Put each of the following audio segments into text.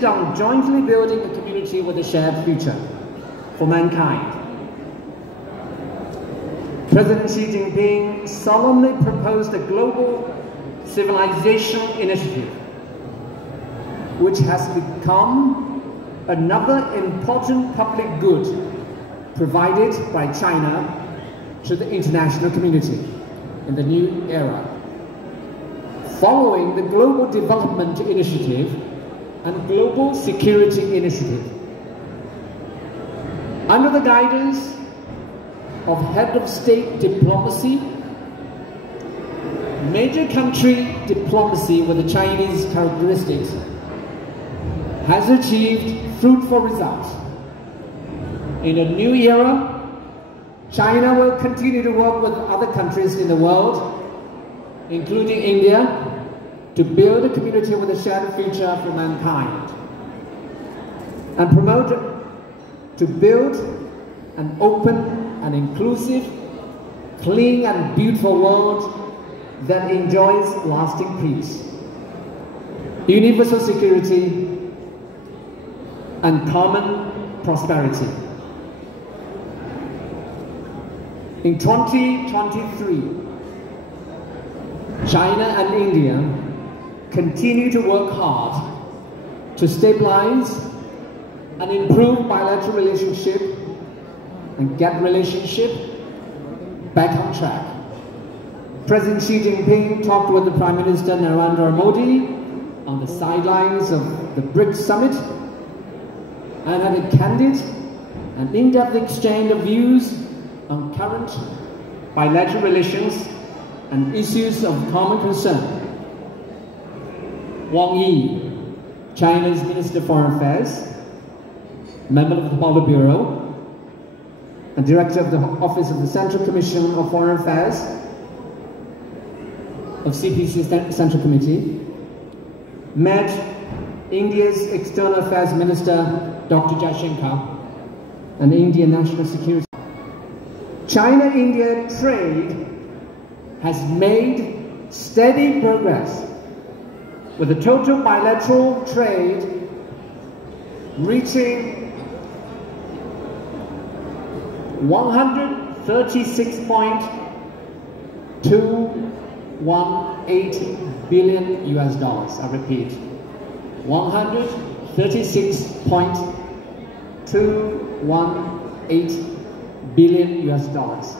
insisted on jointly building a community with a shared future for mankind. President Xi Jinping solemnly proposed a global civilization initiative, which has become another important public good provided by China to the international community in the new era. Following the Global Development Initiative and Global Security Initiative, under the guidance of head of state diplomacy, major country diplomacy with the Chinese characteristics has achieved fruitful results. In a new era, China will continue to work with other countries in the world, including India, to build a community with a shared future for mankind, and promote to build an open and inclusive, clean and beautiful world that enjoys lasting peace, universal security, and common prosperity. In 2023, China and India continue to work hard to stabilize and improve bilateral relationship and get relationship back on track. President Xi Jinping talked with the Prime Minister Narendra Modi on the sidelines of the BRICS summit and had a candid and in-depth exchange of views on current bilateral relations and issues of common concern. Wang Yi, China's Minister of Foreign Affairs, member of the Politburo, and Director of the Office of the Central Commission of Foreign Affairs of CPC Central Committee, met India's External Affairs Minister Dr. Jaishankar and Indian National Security. China-India trade has made steady progress, with the total bilateral trade reaching $136.218 billion US dollars. I repeat, $136.218 billion US dollars.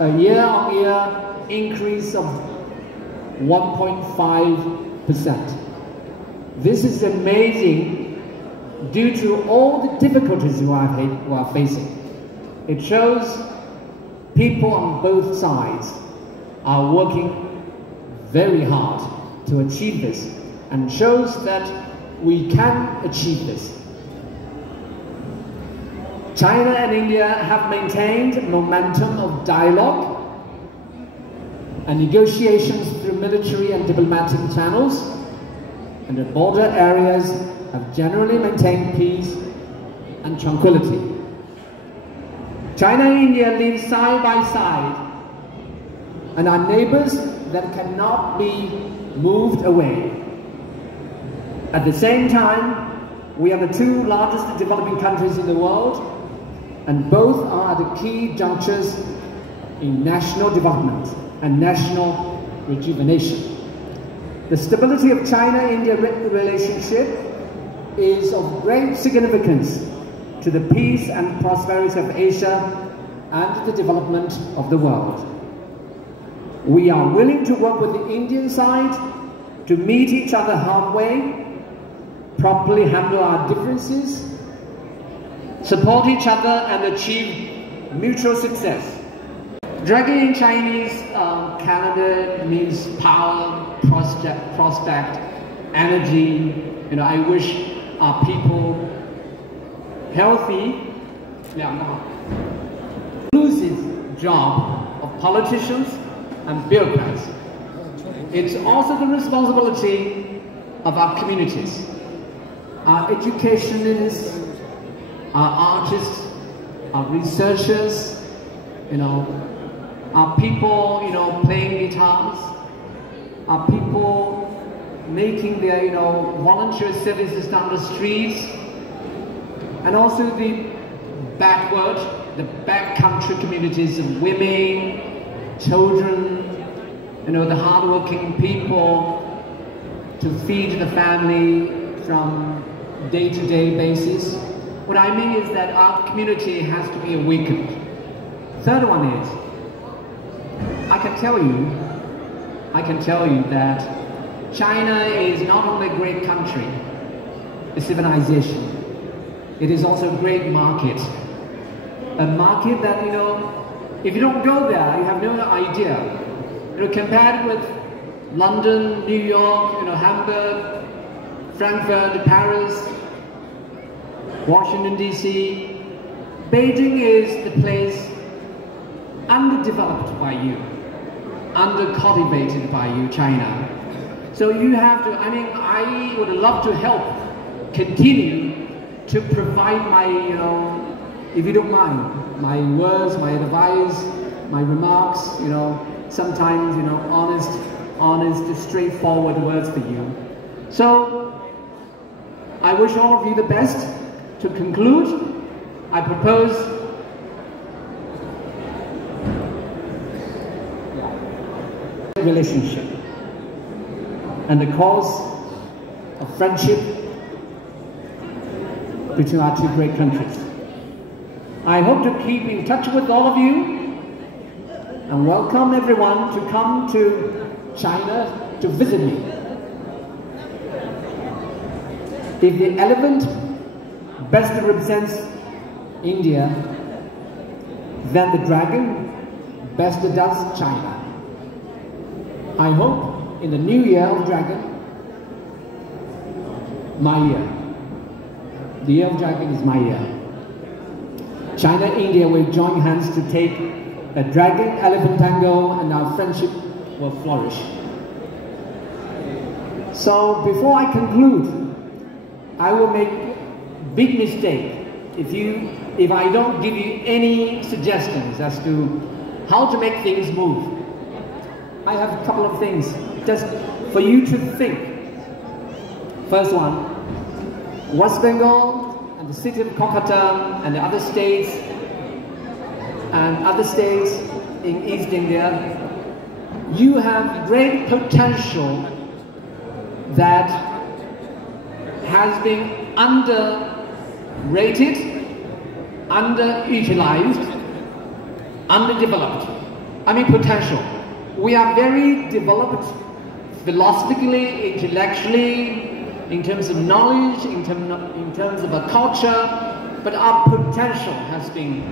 A year-on-year increase of 1.5%. This is amazing due to all the difficulties we are facing. It shows people on both sides are working very hard to achieve this, and shows that we can achieve this. China and India have maintained momentum of dialogue and negotiations through military and diplomatic channels, and the border areas have generally maintained peace and tranquility. China and India live side by side and are neighbors that cannot be moved away. At the same time, we are the two largest developing countries in the world, and both are at the key junctures in national development and national rejuvenation. The stability of China-India relationship is of great significance to the peace and prosperity of Asia and the development of the world. We are willing to work with the Indian side to meet each other halfway, properly handle our differences, support each other and achieve mutual success. Dragon in Chinese calendar means power, prospect, energy. I wish our people healthy, inclusive job of politicians and bureaucrats. It's also the responsibility of our communities, our educationists, our artists, our researchers, our people, playing guitars, our people making their, volunteer services down the streets, and also the backcountry communities of women, children, the hardworking people to feed the family from day-to-day basis. What I mean is that our community has to be awakened. Third one is, I can tell you that China is not only a great country, a civilization. It is also a great market. A market that, if you don't go there, you have no idea. Compared with London, New York, Hamburg, Frankfurt, Paris, Washington DC, Beijing is the place underdeveloped by you, undercultivated by you, China. So you have to, I would love to help continue to provide my, if you don't mind, my words, my advice, my remarks, sometimes, honest, straightforward words for you. So, I wish all of you the best. To conclude, I propose relationship and the cause of friendship between our two great countries. I hope to keep in touch with all of you and welcome everyone to come to China to visit me. If the elephant best represents India, then the dragon best does China. I hope in the new year of dragon, my year. The year of dragon is my year. China and India will join hands to take a dragon-elephant tango, and our friendship will flourish. So before I conclude, I will make a big mistake if I don't give you any suggestions as to how to make things move. I have a couple of things just for you to think. First one, West Bengal and the city of Kolkata and the other states in East India, you have great potential that has been underrated, underutilized, underdeveloped. Potential. We are very developed philosophically, intellectually, in terms of knowledge, in terms of a culture, but our potential has been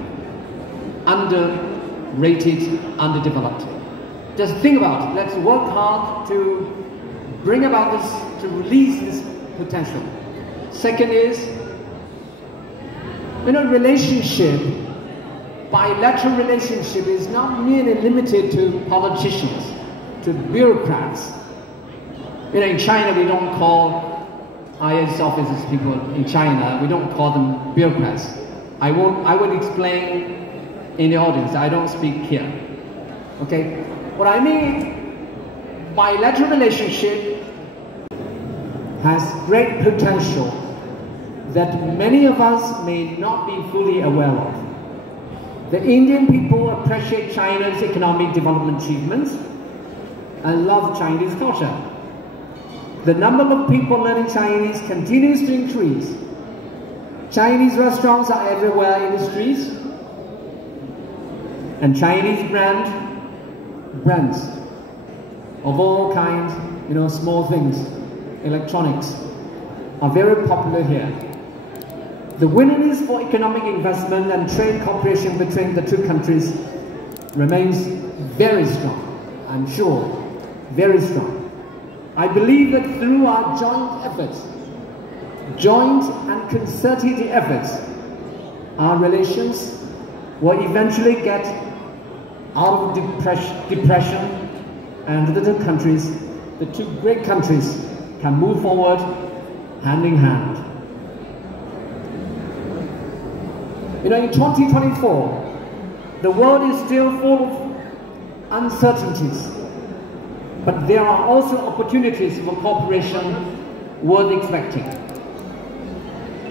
underrated, underdeveloped. Just think about it. Let's work hard to bring about this, to release this potential. Second is, relationship, bilateral relationship is not merely limited to politicians, to bureaucrats. In China, we don't call IS officers people in China, we don't call them bureaucrats. I will explain in the audience, I don't speak here. Okay? What I mean, bilateral relationship has great potential that many of us may not be fully aware of. The Indian people appreciate China's economic development achievements and love Chinese culture. The number of people learning Chinese continues to increase. Chinese restaurants are everywhere in the streets, and Chinese brands of all kinds, small things, electronics, are very popular here. The willingness for economic investment and trade cooperation between the two countries remains very strong, I'm sure, very strong. I believe that through our joint efforts, joint and concerted efforts, our relations will eventually get out of depression, and the two great countries can move forward hand in hand. In 2024, the world is still full of uncertainties. but there are also opportunities for cooperation worth expecting.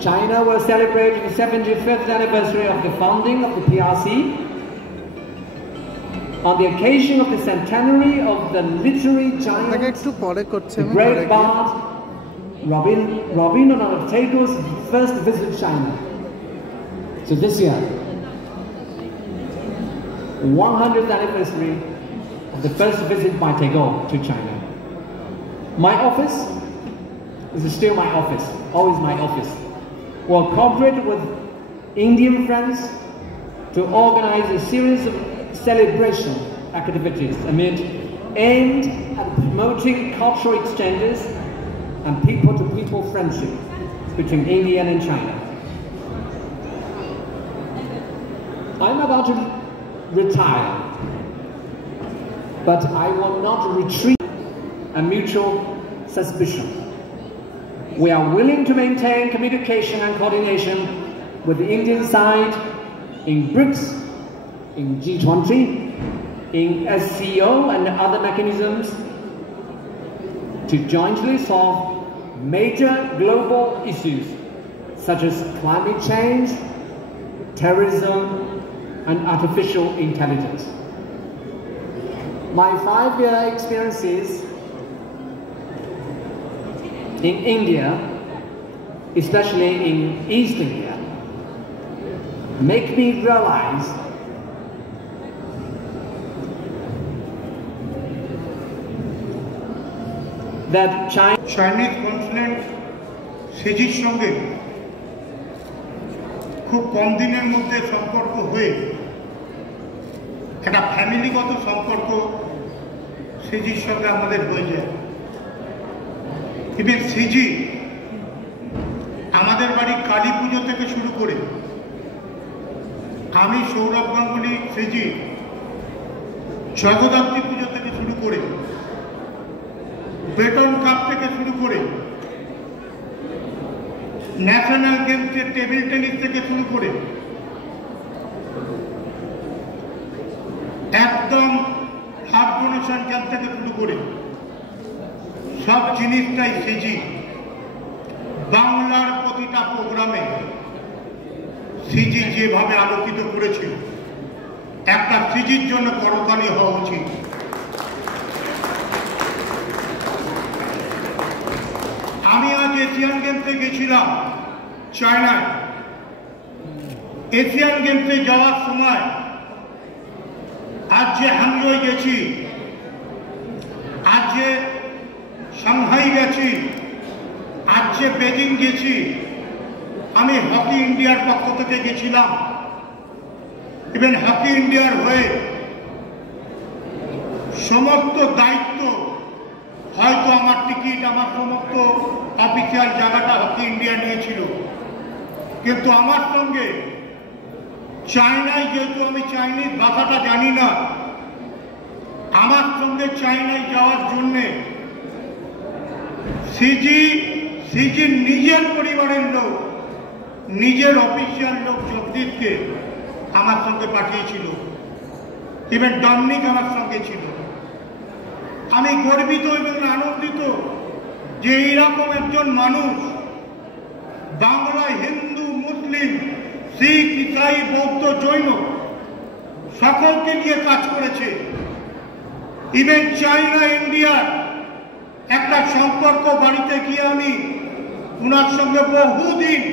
China will celebrate the 75th anniversary of the founding of the PRC. On the occasion of the centenary of the literary giant, the great bard Rabindranath Tagore's first visit to China. So this year, 100th anniversary of the first visit by Tagore to China. My office is still my office, always my office. We'll cooperate with Indian friends to organize a series of celebration activities aimed at promoting cultural exchanges and people-to-people friendship between India and China. I'm about to retire, but I will not retreat a mutual suspicion. We are willing to maintain communication and coordination with the Indian side in BRICS, in G20, in SCO and other mechanisms to jointly solve major global issues such as climate change, terrorism, and artificial intelligence. My 5-year experiences in India, especially in East India, make me realize that Chinese consonant সেজির সঙ্গে খুব কম দিনের মধ্যে সম্পর্ক হয়ে একটা ফ্যামিলিগত সম্পর্ক সেজির সঙ্গে আমাদের হয়ে যায়। ইভেন সেজি আমাদের বাড়ি কালী পুজো থেকে শুরু করে আমি সৌরভ গাঙ্গুলি সেজি জগদ্ধাত্রী পুজো থেকে শুরু করে বেটন কাপ থেকে শুরু করে ন্যাশনাল গেমসের টেবিল টেনিস থেকে শুরু করে একদম হাফ ডোনেশন ক্যাম্প থেকে শুরু করে সব জিনিসটাই সেজি বাংলার প্রতিটা প্রোগ্রামে সিজি যেভাবে আলোকিত করেছিল একটা সিজির জন্য করতালি হওয়া উচিত। আমি আজ এশিয়ান গেমসে গেছিলাম চায়নায়। এশিয়ান গেমসে যাওয়ার সময় আজ যে হাংজোয় গেছি, আজ যে সাংহাই গেছি, আজ যে বেজিং গেছি, আমি হকি ইন্ডিয়ার পক্ষ থেকে গেছিলাম। ইভেন হকি ইন্ডিয়ার হয়ে সমস্ত দায়িত্ব হয়তো আমার টিকিট আমার সমস্ত অফিসিয়াল জায়গাটা হকি ইন্ডিয়া নিয়েছিল, কিন্তু আমার সঙ্গে চায়নায় যেহেতু আমি চাইনিজ ভাষাটা জানি না, আমার সঙ্গে চায়নায় যাওয়ার জন্যে সিজির নিজের পরিবারের লোক, নিজের অফিসিয়াল লোক জগদীপকে আমার সঙ্গে পাঠিয়েছিল। ইভেন ডমিনিক আমার সঙ্গে ছিল। আমি গর্বিত এবং আনন্দিত যে এইরকম একজন মানুষ বাংলায় হিন্দু, মুসলিম, শিখ, ইসাই, বৌদ্ধ, জৈন সকলকে নিয়ে কাজ করেছে। ইভেন চায়না ইন্ডিয়ার একটা সম্পর্ক বাড়িতে গিয়ে আমি উনার সঙ্গে বহুদিন,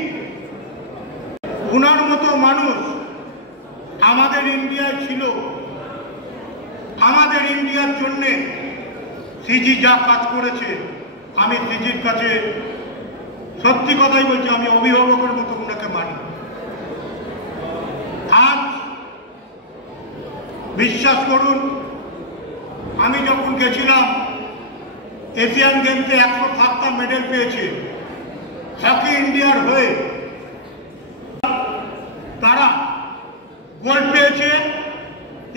উনার মতো মানুষ আমাদের ইন্ডিয়ায় ছিল। আমাদের ইন্ডিয়ার জন্যে সিজি যা কাজ করেছে, আমি সিজির কাছে সত্যি কথাই বলছি, আমি অভিভাবকের মতো ওনাকে মানি। আজ বিশ্বাস করুন, আমি যখন গেছিলাম এশিয়ান গেমসে 107টা মেডেল পেয়েছে হকি ইন্ডিয়ার হয়ে, তারা গোল্ড পেয়েছে।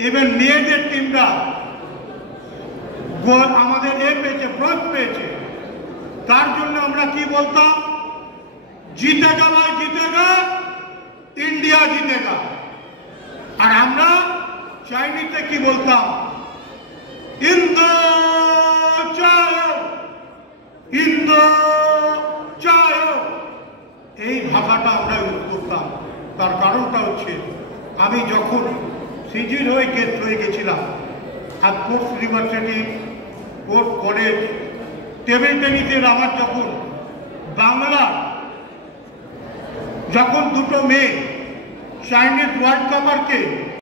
ইভেন মেয়েদের টিমটা আমাদের পেয়েছে, ব্রোঞ্জ পেয়েছে। তার জন্য আমরা কি বলতাম? জিতেগা ভাই জিতেগা, ইন্ডিয়া জিতেগা। আর আমরা চাইনিতে কি বলতাম? ইন্দো এই ভাষাটা আমরা ইউজ করতাম। তার কারণটা হচ্ছে আমি যখন সিজির হয়ে গেস্ট হয়ে গেছিলাম আর sports university sports college table টেনিসের আমার যখন বাংলার যখন দুটো মেয়ে চাইনিজ ওয়ার্ল্ড কাপারকে